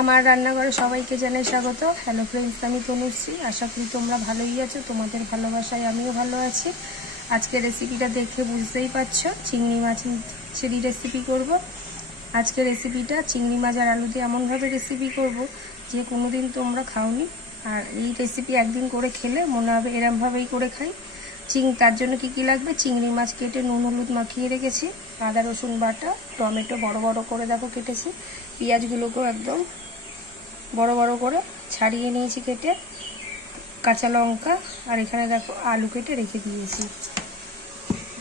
আমার রান্নাঘরে সবাইকে জানাই স্বাগত। হ্যালো ফ্রেন্ডস, আমি তনুশ্রী। আশা করি তোমরা ভালোই আছো। তোমাদের ভালোবাসায় আমিও ভালো আছি। আজকে রেসিপিটা দেখে বুঝতেই পারছো, চিংড়ি মাছেরই রেসিপি করব। আজকে রেসিপিটা চিংড়ি মাছ আর আলু দিয়ে এমনভাবে রেসিপি করব যে কোনো দিন তোমরা খাওনি। আর এই রেসিপি একদিন করে খেলে মনে হবে এরমভাবেই করে খাই। তার জন্য কি লাগবে, চিংড়ি মাছ কেটে নুন হলুদ মাখিয়ে রেখেছি, আদা রসুন বাটা, টমেটো বড় বড় করে দেখো কেটেছি, পেঁয়াজগুলোকেও একদম বড় বড় করে ছাড়িয়ে নিয়েছি কেটে, কাঁচা লঙ্কা, আর এখানে দেখো আলু কেটে রেখে দিয়েছি।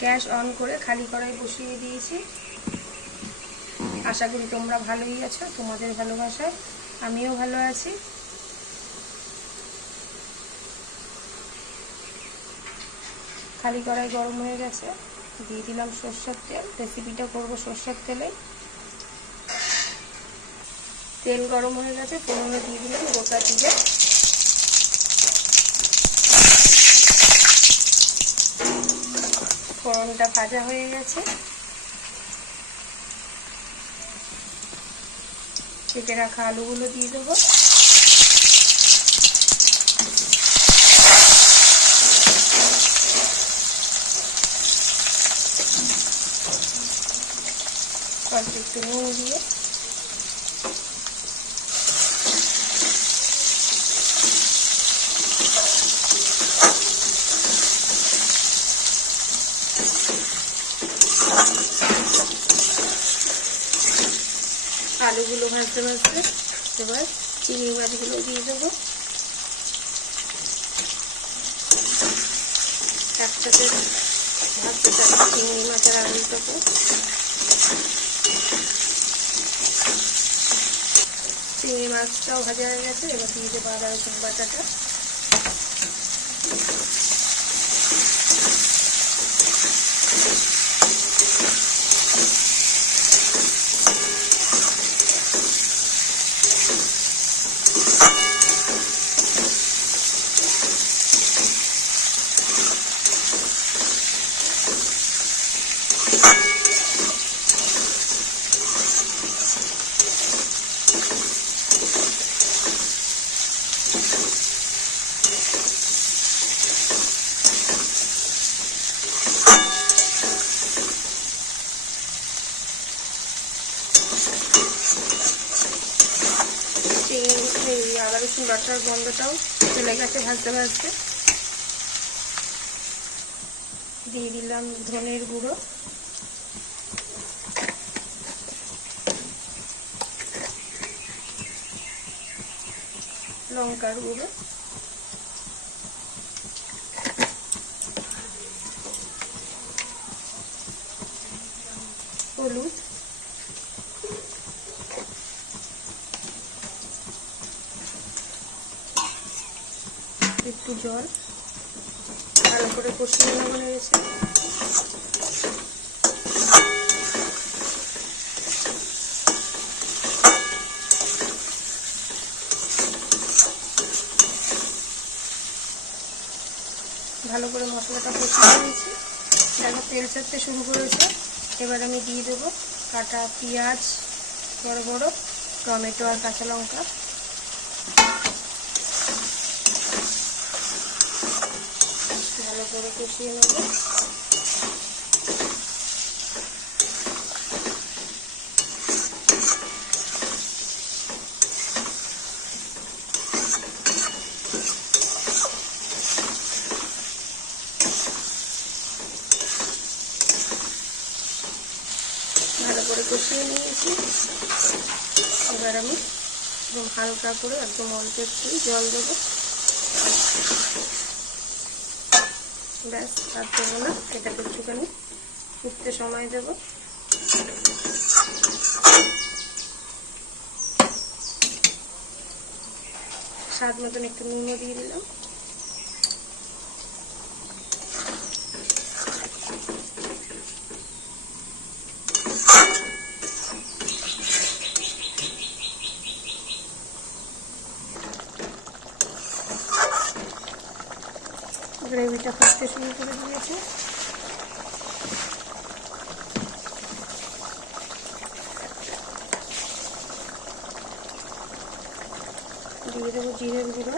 গ্যাস অন করে খালি কড়াই বসিয়ে দিয়েছি। আশা করি তোমরা ভালোই আছো। তোমাদের ভালোবাসায় আমিও ভালো আছি। খালি কড়াই গরম হয়ে গেছে, দিয়ে দিলাম সরষের তেল। রেসিপিটা করবো সরষের তেলে। তেল গরম হয়ে গেছে, ফোড়নে দিয়ে দিলাম গোটা জিরে। ফোড়নটা ভাজা হয়ে গেছে, কেটে রাখা আলুগুলো দিয়ে দেবো। অল্প একটু নুন দিয়ে আলুগুলো ভাজতে ভাজতে এবার চিংড়ি মাছগুলো দিয়ে দেবো। একসাথে ভাজতে থাকবে চিংড়ি মাছ আর আলুটাকে। চিংড়ি মাছটাও ভাজা হয়ে গেছে, এবার দিয়ে দেবো আদা রসুন বাটাটা। আদা রসুন বাটার গন্ধটাও চলে গেছে ভাজতে ভাজতে। দিয়ে দিলাম ধনের গুঁড়ো, লঙ্কার গুঁড়ো, হলুদ, একটু জল, ভালো করে কষিয়ে নেবো। নেড়েছে ভালো করে মশলাটা কষিয়ে নিয়েছি। দেখো তেল ছাড়তে শুরু করেছে। এবার আমি দিয়ে দেবো কাটা পেঁয়াজ বড় বড়, টমেটো আর কাঁচা লঙ্কা। ভালো করে কষিয়ে নেব। ভালো করে কষিয়ে নিয়েছি। এবার আমি একদম হালকা করে একদম অল্প একটু জল দেবো। ব্যাস, আর দেবো না। এটাকে একটুখানি ফুটতে সময় দেব। স্বাদ মতন একটু নুনও দিয়ে দিলাম। গ্রেভিটা ফুটতে শুরু করে দিয়েছে। দিয়ে দেবো জিরের গুঁড়ো,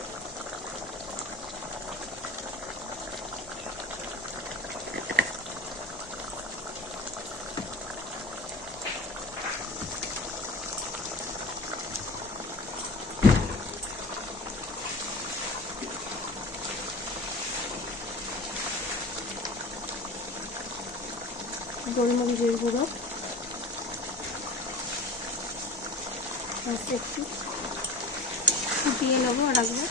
গোলমরিচের গুঁড়ো, একটু ফুটিয়ে নেবো আর রাখবো।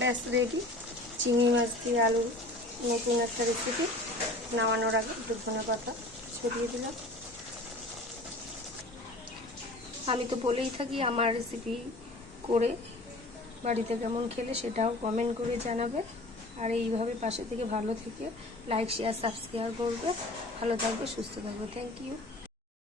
ব্যাস রেডি, চিংড়ি মাছ দিয়ে আলুর নতুন একটা রেসিপি। নামানোর আগে ধনে পাতা ছড়িয়ে দিলাম। আমি তো বলেই থাকি আমার রেসিপি করে বাড়িতে কেমন খেলে সেটাও কমেন্ট করে জানাবে। আর এইভাবে পাশে থেকে ভালো থেকে লাইক শেয়ার সাবস্ক্রাইব করবে। ভালো থাকবে, সুস্থ থাকবে। Thank you.